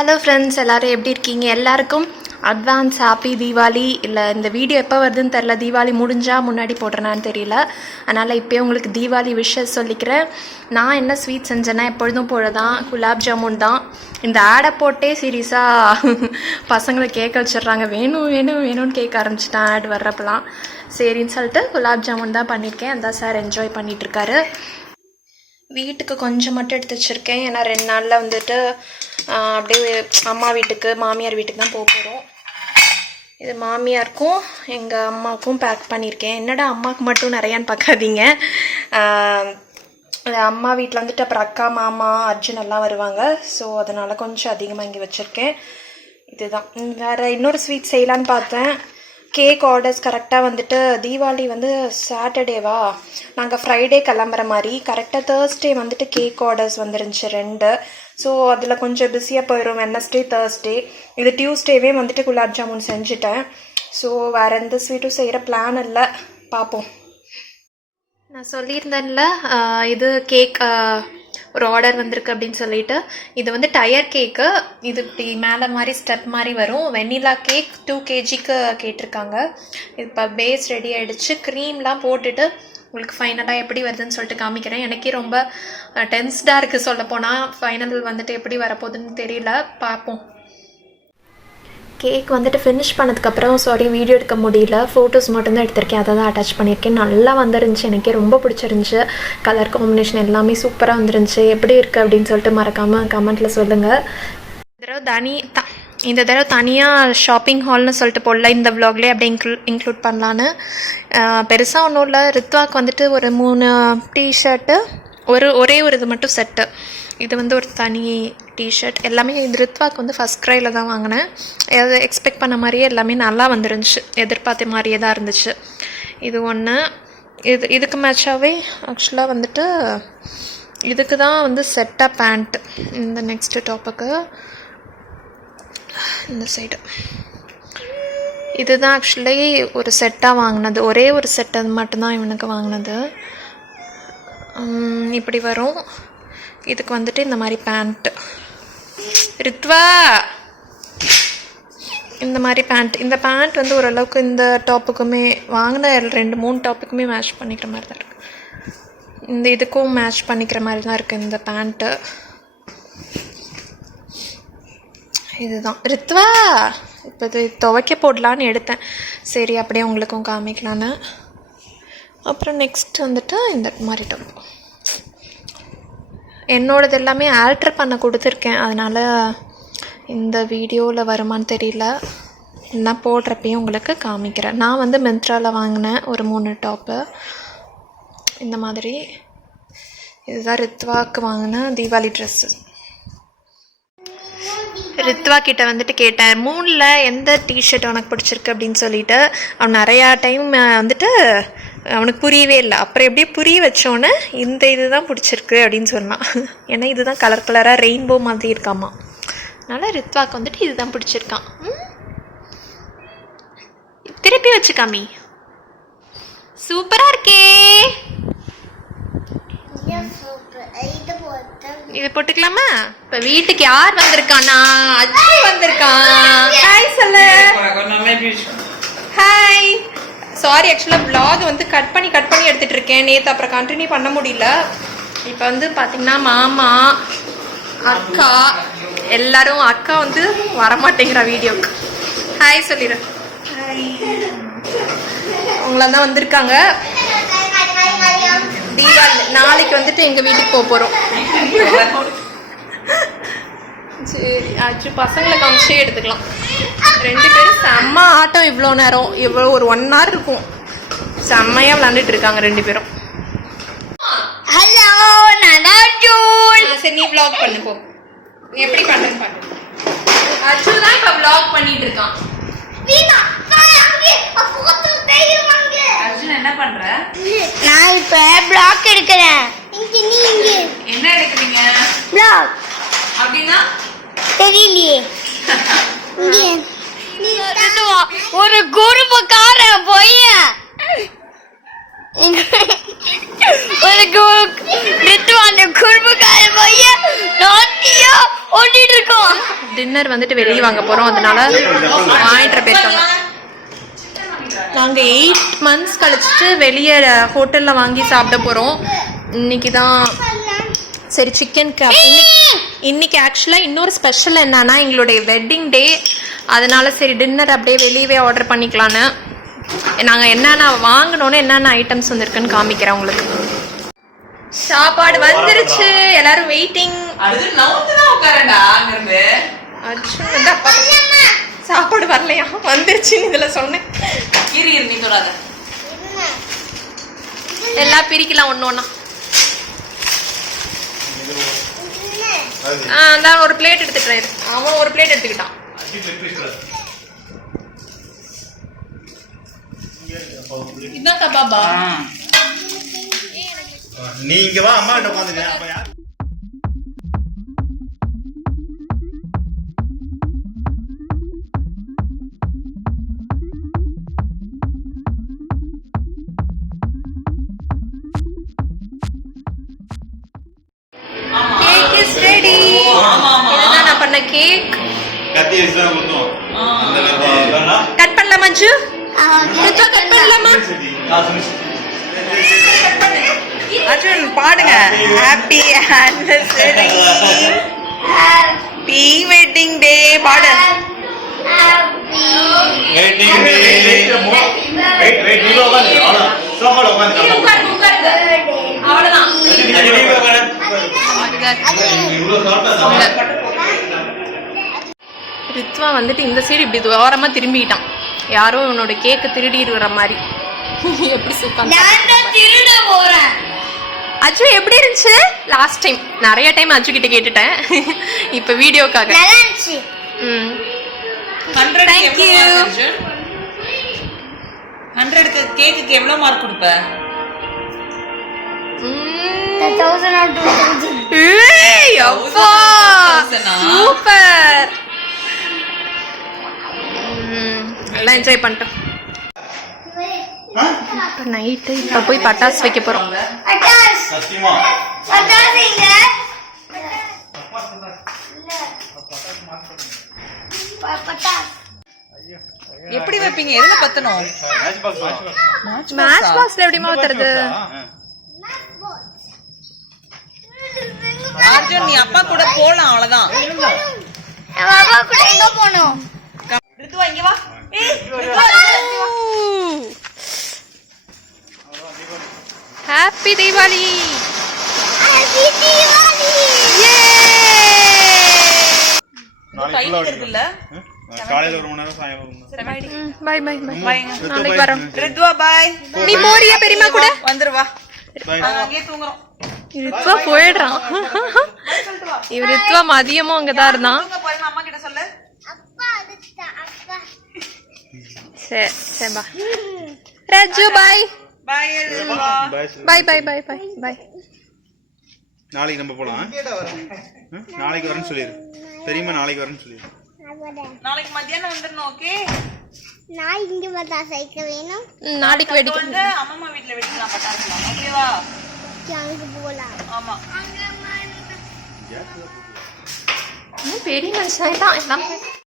Hello friends, எல்லோரும் எப்படி இருக்கீங்க? எல்லாருக்கும் அட்வான்ஸ் ஹாப்பி தீபாவளி. இல்லை இந்த வீடியோ எப்போ வருதுன்னு தெரில, தீபாவளி முடிஞ்சால் முன்னாடி போடுறேனான்னு தெரியல. அதனால் இப்போயே உங்களுக்கு தீபாவளி விஷஸ் சொல்லிக்கிறேன். நான் என்ன ஸ்வீட் செஞ்சேன்னா எப்பொழுதும் போல தான், குலாப் ஜாமுன் தான். இந்த ஆடை போட்டே சீரியஸாக பசங்களை கேட்க வச்சிடுறாங்க, வேணும் வேணும் வேணும்னு கேட்க ஆரம்பிச்சிட்டேன் ஆட் வர்றப்பெல்லாம். சரின்னு சொல்லிட்டு குலாப் ஜாமுன் தான் பண்ணியிருக்கேன். அந்த சார் என்ஜாய் பண்ணிகிட்ருக்காரு. வீட்டுக்கு கொஞ்சம் மட்டும் எடுத்து வச்சுருக்கேன், ஏன்னா 2 நாளில் வந்துட்டு அப்படியே அம்மா வீட்டுக்கு மாமியார் வீட்டுக்கு தான் போக போகிறோம். இது மாமியாருக்கும் எங்கள் அம்மாவுக்கும் பேக் பண்ணியிருக்கேன். என்னடா அம்மாவுக்கு மட்டும் நிறையான்னு பார்க்காதீங்க, அம்மா வீட்டில் வந்துட்டு அப்புறம் அக்கா மாமா அர்ஜுன் எல்லாம் வருவாங்க. ஸோ அதனால் கொஞ்சம் அதிகமாக இங்கே வச்சுருக்கேன். இதுதான். வேறு இன்னொரு ஸ்வீட் செய்யலான்னு பார்த்தேன். கேக் ஆர்டர்ஸ் கரெக்டாக வந்துட்டு தீபாவளி வந்து சாட்டர்டேவா, நாங்கள் ஃப்ரைடே கிளம்புற மாதிரி கரெக்டாக தேர்ஸ்டே வந்துட்டு கேக் ஆர்டர்ஸ் வந்துருந்துச்சு 2. ஸோ அதில் கொஞ்சம் பிஸியாக போயிடும். வெட்னஸ்டே தேர்ஸ்டே, இது டியூஸ்டேவே வந்துட்டு குலாப் ஜாமுன் செஞ்சுட்டேன். ஸோ வேறு எந்த ஸ்வீட்டும் செய்கிற பிளான் இல்லை, பார்ப்போம். நான் சொல்லியிருந்தேன்ல இது கேக் ஒரு ஆர்டர் வந்திருக்கு அப்படின்னு சொல்லிட்டு. இது வந்து டயர் கேக்கு. இது இப்படி மேலே மாதிரி ஸ்டெப் மாதிரி வரும். வெண்ணிலா கேக் 2 kgக்கு கேட்டிருக்காங்க. இது இப்போ பேஸ் ரெடி ஆகிடுச்சு. க்ரீம்லாம் போட்டுட்டு உங்களுக்கு ஃபைனலாக எப்படி வருதுன்னு சொல்லிட்டு காமிக்கிறேன். எனக்கே ரொம்ப டென்ஸ்டாக இருக்குது சொல்லப்போனால். ஃபைனல் வந்துட்டு எப்படி வரப்போகுதுன்னு தெரியல, பார்ப்போம். கேக் வந்துட்டு ஃபினிஷ் பண்ணதுக்கப்புறம் வீடியோ எடுக்க முடியல, ஃபோட்டோஸ் மட்டும்தான் எடுத்திருக்கேன். அதை தான் அட்டாச் பண்ணியிருக்கேன். நல்லா வந்துருந்துச்சு, எனக்கே ரொம்ப பிடிச்சிருந்துச்சு. கலர் காம்பினேஷன் எல்லாமே சூப்பராக வந்துருந்துச்சு. எப்படி இருக்குது அப்படின்னு சொல்லிட்டு மறக்காமல் கமெண்ட்டில் சொல்லுங்கள். இந்த தடவை தனியாக ஷாப்பிங் ஹால்னு சொல்லிட்டு போடல, இந்த விலாக்லேயே அப்படியே இன்க்ளூட் பண்ணலான்னு. பெருசாக ஒன்றும் இல்லை. ரித்வாக்கு வந்துட்டு ஒரு 3 டிஷர்ட்டு, ஒரே ஒரு இது மட்டும் செட்டு. இது வந்து ஒரு தனி டிஷர்ட். எல்லாமே இது ரித்வாக்கு வந்து ஃபஸ்ட் க்ரையில் தான் வாங்கினேன். எது எக்ஸ்பெக்ட் பண்ண மாதிரியே எல்லாமே நல்லா வந்துருந்துச்சு, எதிர்பார்த்த மாதிரியே தான் இருந்துச்சு. இது ஒன்று. இதுக்கு மேட்சாகவே ஆக்சுவலாக வந்துட்டு இதுக்கு தான் வந்து செட்டாக பேண்ட். இந்த நெக்ஸ்ட்டு டாப்புக்கு இந்த சைடு இதுதான் ஆக்சுவலி ஒரு செட்டாக வாங்கினது. ஒரே ஒரு செட் அது மட்டும்தான் இவனுக்கு வாங்கினது. இப்படி வரும். இதுக்கு வந்துட்டு இந்த மாதிரி பேண்ட்டு. ரித்வா இந்த மாதிரி பேண்ட். இந்த பேண்ட் வந்து ஓரளவுக்கு இந்த டாப்புக்குமே வாங்கின 2-3 டாப்புக்குமே மேட்ச் பண்ணிக்கிற மாதிரி தான் இருக்குது. இந்த இதுக்கும் மேட்ச் பண்ணிக்கிற மாதிரி தான் இருக்குது இந்த பேண்ட்டு. இதுதான் ரித்வா. இப்போ இது துவைக்க போடலான்னு எடுத்தேன், சரி அப்படியே உங்களுக்கும் காமிக்கலான்னு. அப்புறம் நெக்ஸ்ட் வந்துட்டு இந்த மாதிரி டாப். என்னோடது எல்லாமே ஆல்ட்ரு பண்ண கொடுத்துருக்கேன், அதனால் இந்த வீடியோவில் வருமானு தெரியல. நான் போடுறப்பையும் உங்களுக்கு காமிக்கிறேன். நான் வந்து மிந்த்ராவில் வாங்கினேன் ஒரு 3 டாப்பு இந்த மாதிரி. இதுதான் ரித்வாக்கு வாங்கின தீபாவளி ட்ரெஸ்ஸு. ரித்வா கிட்ட வந்துட்டு கேட்டேன், 3ல் எந்த டிஷர்ட் உனக்கு பிடிச்சிருக்கு அப்படின்னு சொல்லிட்டு. அவன் நிறையா டைம் வந்துட்டு அவனுக்கு புரியவே இல்லை. அப்புறம் எப்படியே புரிய வச்சோன்னே இந்த இது தான் பிடிச்சிருக்கு அப்படின்னு சொன்னான். ஏன்னா இதுதான் கலர் கலராக ரெயின்போ மாதிரி இருக்காமா. அதனால் ரித்வாக்கு வந்துட்டு இதுதான் பிடிச்சிருக்கான். திருப்பி வச்சுக்காமி. சூப்பராக இருக்கே. இது போட்டுக்கலாமா? இப்போ வீட்டுக்கு யார் வந்திருக்கானா? அஜி வந்திருக்கான். ஹாய் சொல்லு. ஹாய். சாரி, ஆக்சுவலாக vlog வந்து கட் பண்ணி எடுத்துகிட்டு இருக்கேன். நேற்று அப்புறம் கண்டினியூ பண்ண முடியல. இப்போ வந்து பார்த்திங்கன்னா மாமா அக்கா எல்லாரும், அக்கா வந்து வரமாட்டேங்கிற வீடியோக்கு. ஹாய் சொல்லிடு. அவங்கள தான் வந்திருக்காங்க. தீபாவளி நாளைக்கு வந்துட்டு எங்கள் வீட்டுக்கு போகிறோம். சரி, ஆச்சு பசங்களை காமிச்சே எடுத்துக்கலாம். 2 பேரும் செம்ம ஆட்டம். இவ்வளோ நேரம், ஒரு 1 hour இருக்கும். செம்மையாக விளாண்டுட்டு இருக்காங்க 2 பேரும். ஹலோ, நான் அர்ஜுன். சரி, நீ vlog பண்ணு போ. எப்படி பண்ணுறேன்னு பாரு. அர்ஜுன் தான் இப்போ vlog பண்ணிட்டு இருக்கான். அர்ஜுன் என்ன பண்ற? நான் இப்ப vlog எடுக்கிறேன். என்ன எடுக்கிறீங்க? vlog அப்படின்னா தெரியலையே. ஒரு குறும்புக்கார பையன், ஒரு குறும்புக்கார பையன் நாட்டியா ஓட்டிட்டு இருக்கோம். டின்னர் வந்துட்டு வெளியே வாங்க போகிறோம், அதனால வாங்கிட்டு போயிருக்காங்க. நாங்கள் 8 months கழிச்சிட்டு வெளியே ஹோட்டலில் வாங்கி சாப்பிட போகிறோம். இன்னைக்கு தான் சரி சிக்கன் இன்னைக்கு ஆக்சுவலாக இன்னொரு ஸ்பெஷல் என்னன்னா எங்களுடைய வெட்டிங் டே, அதனால சரி டின்னர் அப்படியே வெளியவே ஆர்டர் பண்ணிக்கலான்னு. நாங்கள் என்னென்ன வாங்கினோன்னு என்னென்ன ஐட்டம்ஸ் வந்துருக்குன்னு காமிக்கிறேன் உங்களுக்கு. சாப்பாடு வந்துருச்சு, எல்லாரும் வெயிட்டிங். சாப்பாடு வரலையா, வந்துருச்சுன்னு இதுல சொன்னேன். எல்லாம் பிரிக்கலாம் ஒண்ணு ஒண்ணா. அதான் ஒரு பிளேட் எடுத்துக்கிறேன். அவன் ஒரு பிளேட் எடுத்துக்கிட்டான். இதான்க்கா பாபா, நீங்க வா அம்மா கிட்ட உட்காந்துக்க. Cake is ready. இதுதான் நான் பண்ண கேக். கத்தி வச்சு குத்துவோம். அந்த கத்தி கட் பண்ணலாமா மஞ்சு? கட் பண்ணலாமா? அர்ஜுன் பாடுங்க. Happy anniversary, happy wedding day பாடு. வெயிட்டிங் டே. வெயிட் வெயிட் நீ உட்கார்ந்து அவ்வளவு சோஃபால உட்கார்ந்து அவ்வளவுதான். ரித்வா வந்துட்டு இந்த சைடு இப்படி தூரமா திரும்பிட்டான். யாரோ உன்னோட கேக்கு திருடிடுற மாதிரி. எப்படி திருட போறேன். அஜு எப்படி இருந்துச்சு? லாஸ்ட் டைம் நிறைய டைம் அஜு கிட்ட கேட்டுட்டேன். இப்ப வீடியோக்காக. நல்லா இருந்துச்சு. 100 Thank you. 100க்கு கேக்குக்கு எவ்வளவு மார்க் கொடுப்ப? 1000 or 2000. ஏய் அப்பா சூப்பர். எல்லாம் என்ஜாய் பண்ணிட்டோம். இப்போ நைட்டு இப்போ போய் பட்டாசு வைக்க போறோம். அட்டாஸ் சத்தியமா அட்டாஸ் இங்க பட்டாஸ் எப்படி வைப்பீங்க? எதுல பத்தணும்? மேட்ச் பாக்ஸ்ல எப்படிமா ஊத்துறது? அர்ஜுன் நீ அப்பா கூட போலாம், அவ்வளவுதான். பாபா கூட எங்க போணும்? ரித்துவா இங்க வா. Happy Deepavali. Happy Deepavali. Time இருக்குல்ல? காலையில ஒரு மணி நேரம் சாயங்காலம். Bye bye bye. நாளைக்கு வரோம். ரித்துவா பாய். நீ போறியா பெரியமா கூட? வந்துருவா. பை. அங்கேயே தூங்குறோம். ரித்வா போயிடுறான். இவர் ரித்வா மதியமும் அங்கதான் இருந்தான். தூங்க போறேன் அம்மா கிட்ட சொல்லு. அப்பா அதுக்கு அப்பா. சரி சரி பா. ராஜு பாய். பாய் ரித்துவா. பாய் பாய் பாய் பாய் பாய். நாளைக்கு நம்ம போலாம். நாளைக்கு வரேன்னு சொல்லிரு. தெரியுமா நாளைக்கு வரேன்னு சொல்லிரு. நாளைக்கு மத்தியானம் வந்துடணும். ஓகே. நான் இங்க வந்தா சைக்கிள் வேணும். நாளைக்கு வெடிக்க வந்து அம்மா வீட்ல வெடிக்கலாம் பட்டாசுலாம். ஓகேவா? அங்க போலாம். ஆமா. பெரிய மனுஷன் தான் எல்லாம்.